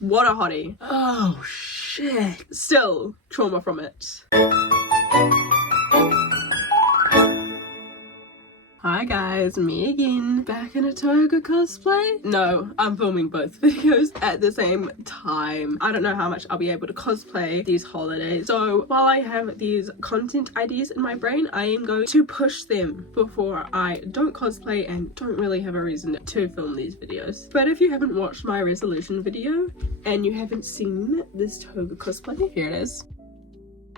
What a hottie. Oh shit. Still trauma from it. Hi guys, me again, back in a toga cosplay. No, I'm filming both videos at the same time. I don't know how much I'll be able to cosplay these holidays. So while I have these content ideas in my brain, I am going to push them before I don't cosplay and don't really have a reason to film these videos. But if you haven't watched my resolution video and you haven't seen this toga cosplay, here it is.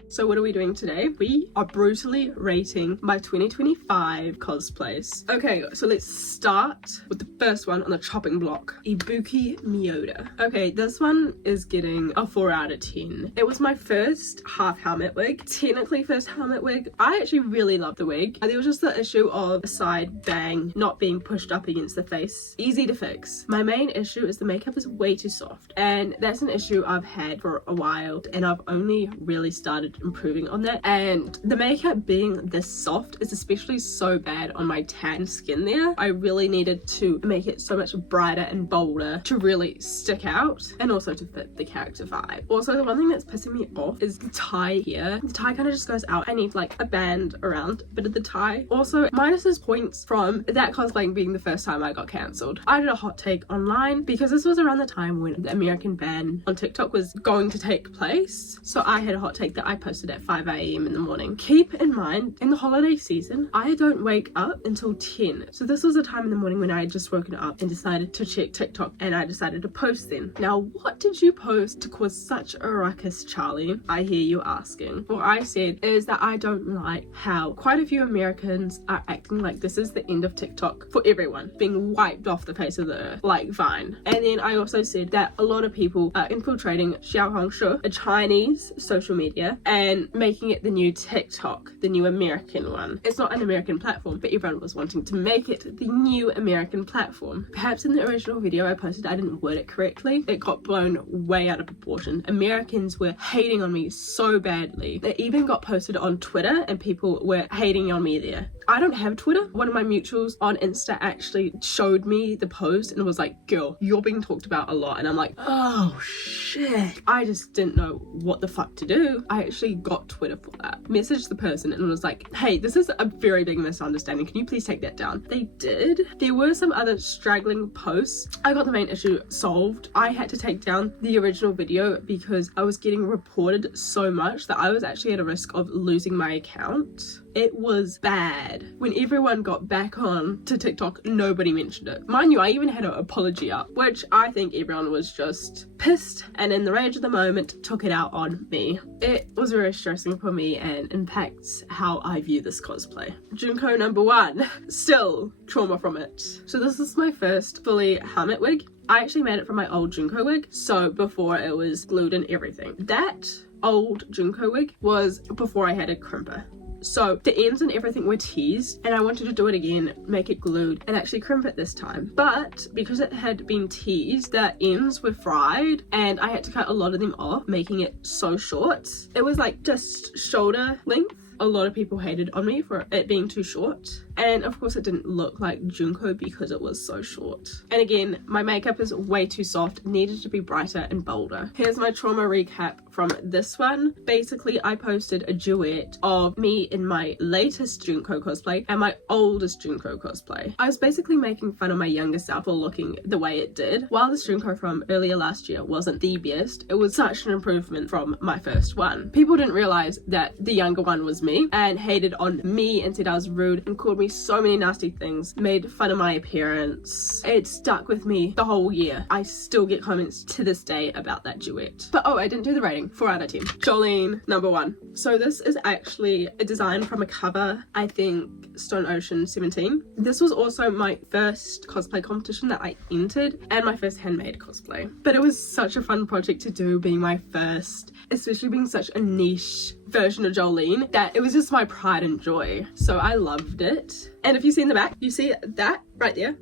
So what are we doing today? We are brutally rating my 2025 cosplays. Okay, so let's start with the first one on the chopping block, Ibuki Miyoda. Okay, this one is getting a 4 out of 10. It was my first half helmet wig, technically first helmet wig. I actually really love the wig. There was just the issue of the side bang not being pushed up against the face. Easy to fix. My main issue is the makeup is way too soft, and that's an issue I've had for a while, and I've only really started improving on that. And the makeup being this soft is especially so bad on my tan skin there. I really needed to make it so much brighter and bolder to really stick out and also to fit the character vibe. Also, the one thing that's pissing me off is the tie here. The tie kind of just goes out. I need like a band around a bit of the tie. Also, minuses points from that cosplaying being the first time I got cancelled. I did a hot take online because this was around the time when the American ban on TikTok was going to take place. So I had a hot take that I posted at 5 AM in the morning. Keep in mind, in the holiday season, I don't wake up until 10. So this was a time in the morning when I had just woken up and decided to check TikTok, and I decided to post then. Now, what did you post to cause such a ruckus, Charlie? I hear you asking. What I said is that I don't like how quite a few Americans are acting like this is the end of TikTok for everyone, being wiped off the face of the earth, like Vine. And then I also said that a lot of people are infiltrating Xiaohongshu, a Chinese social media, and making it the new TikTok, the new American one. It's not an American platform, but everyone was wanting to make it the new American platform. Perhaps in the original video I posted I didn't word it correctly. It got blown way out of proportion. Americans were hating on me so badly. It even got posted on Twitter and people were hating on me there. I don't have Twitter. One of my mutuals on Insta actually showed me the post and was like, girl, you're being talked about a lot. And I'm like, oh shit. I just didn't know what the fuck to do. I actually got Twitter for that. Messaged the person and was like, hey, this is a very big misunderstanding. Can you please take that down? They did. There were some other straggling posts. I got the main issue solved. I had to take down the original video because I was getting reported so much that I was actually at a risk of losing my account. It was bad. When everyone got back on to TikTok, nobody mentioned it. Mind you, I even had an apology up, which I think everyone was just pissed and in the rage of the moment took it out on me. It was very stressing for me and impacts how I view this cosplay. Junko number 1, still trauma from it. So this is my first fully helmet wig. I actually made it from my old Junko wig, so before it was glued and everything. That old Junko wig was before I had a crimper. So the ends and everything were teased, and I wanted to do it again, make it glued and actually crimp it this time. But because it had been teased, the ends were fried and I had to cut a lot of them off, making it so short. It was like just shoulder length. A lot of people hated on me for it being too short. And of course it didn't look like Junko because it was so short. And again, my makeup is way too soft, needed to be brighter and bolder. Here's my trauma recap from this one. Basically, I posted a duet of me in my latest Junko cosplay and my oldest Junko cosplay. I was basically making fun of my younger self for looking the way it did. While this Junko from earlier last year wasn't the best, it was such an improvement from my first one. People didn't realize that the younger one was me and hated on me and said I was rude and called me so many nasty things, made fun of my appearance. It stuck with me the whole year. I still get comments to this day about that duet. But oh, I didn't do the rating. 4 out of 10. Jolene number 1. So this is actually a design from a cover, I think Stone Ocean 17. This was also my first cosplay competition that I entered and my first handmade cosplay. But it was such a fun project to do, being my first, especially being such a niche version of Jolene, that it was just my pride and joy. So I loved it. And if you see in the back, you see that right there.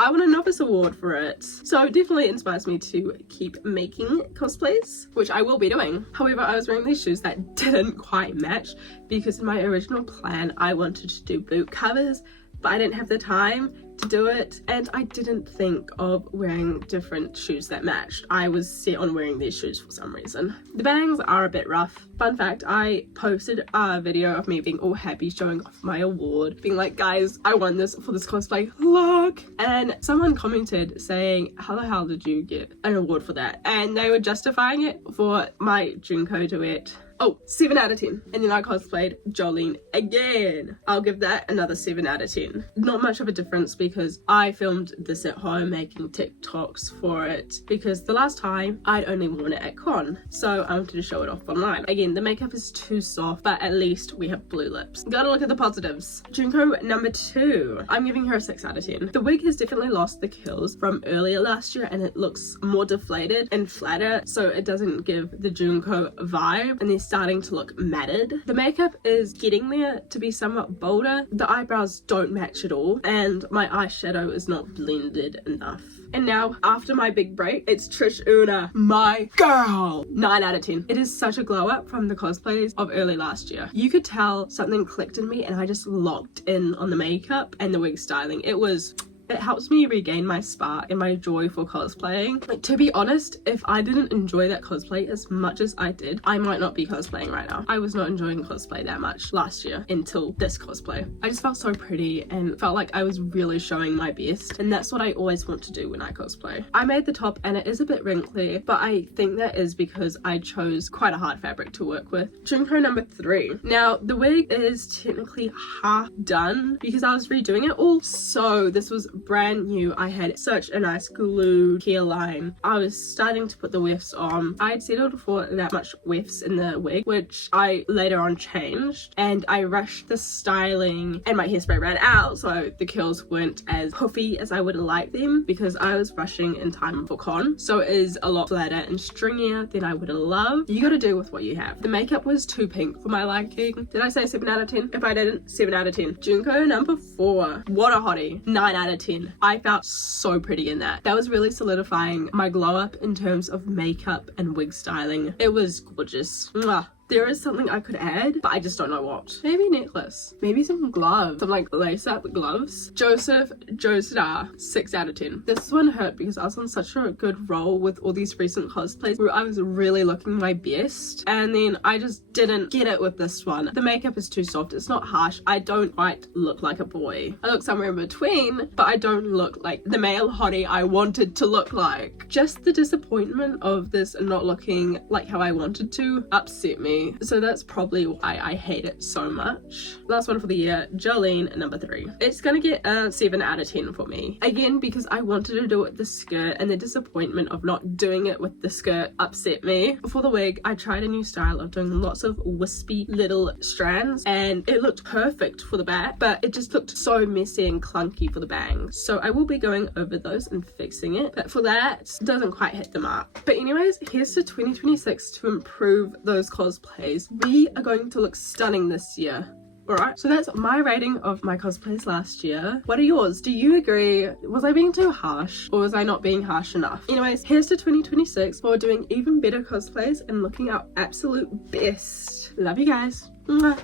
I won a novice award for it. So it definitely inspires me to keep making cosplays, which I will be doing. However, I was wearing these shoes that didn't quite match because in my original plan, I wanted to do boot covers, but I didn't have the time to do it, and I didn't think of wearing different shoes that matched. I was set on wearing these shoes for some reason. The bangs are a bit rough. Fun fact, I posted a video of me being all happy showing off my award, being like, guys, I won this for this cosplay, look! And someone commented saying, how the hell did you get an award for that? And they were justifying it for my Junko duet. Oh, 7 out of 10. And then I cosplayed Jolene again. I'll give that another 7 out of 10. Not much of a difference because I filmed this at home making TikToks for it, because the last time I'd only worn it at con, so I wanted to show it off online. Again, the makeup is too soft, but at least we have blue lips. Gotta look at the positives. Junko number 2. I'm giving her a 6 out of 10. The wig has definitely lost the kills from earlier last year, and it looks more deflated and flatter, so it doesn't give the Junko vibe, and they're starting to look matted. The makeup is getting there to be somewhat bolder. The eyebrows don't match at all, and my eyeshadow is not blended enough. And now, after my big break, it's Trish Una, my girl! 9 out of 10. It is such a glow up from the cosplays of early last year. You could tell something clicked in me, and I just locked in on the makeup and the wig styling. It helps me regain my spark and my joy for cosplaying. Like, to be honest, if I didn't enjoy that cosplay as much as I did, I might not be cosplaying right now. I was not enjoying cosplay that much last year until this cosplay. I just felt so pretty and felt like I was really showing my best, and that's what I always want to do when I cosplay. I made the top and it is a bit wrinkly, but I think that is because I chose quite a hard fabric to work with. Junko number 3. Now, the wig is technically half done because I was redoing it all, so this was brand new. I had such a nice glued hairline. I was starting to put the wefts on. I had settled for that much wefts in the wig, which I later on changed, and I rushed the styling and my hairspray ran out, so the curls weren't as puffy as I would have liked them because I was rushing in time for con, so it is a lot flatter and stringier than I would have loved. You gotta do with what you have. The makeup was too pink for my liking. Did I say 7 out of 10? If I didn't, 7 out of 10. Junko number 4. What a hottie. 9 out of 10. I felt so pretty in that. That was really solidifying my glow up in terms of makeup and wig styling. It was gorgeous. Mwah. There is something I could add, but I just don't know what. Maybe necklace. Maybe some gloves. Some like lace-up gloves. Joseph Joestar, 6 out of 10. This one hurt because I was on such a good roll with all these recent cosplays where I was really looking my best, and then I just didn't get it with this one. The makeup is too soft. It's not harsh. I don't quite look like a boy. I look somewhere in between, but I don't look like the male hottie I wanted to look like. Just the disappointment of this not looking like how I wanted to upset me. So that's probably why I hate it so much. Last one for the year, Jolene number 3. It's gonna get a 7 out of 10 for me. Again, because I wanted to do it with the skirt, and the disappointment of not doing it with the skirt upset me. For the wig, I tried a new style of doing lots of wispy little strands, and it looked perfect for the back, but it just looked so messy and clunky for the bangs. So I will be going over those and fixing it, but for that, it doesn't quite hit the mark. But anyways, here's to 2026 to improve those cosplays. We are going to look stunning this year. Alright, so that's my rating of my cosplays last year. What are yours? Do you agree? Was I being too harsh, or was I not being harsh enough? Anyways, here's to 2026 for doing even better cosplays and looking our absolute best. Love you guys. Mwah.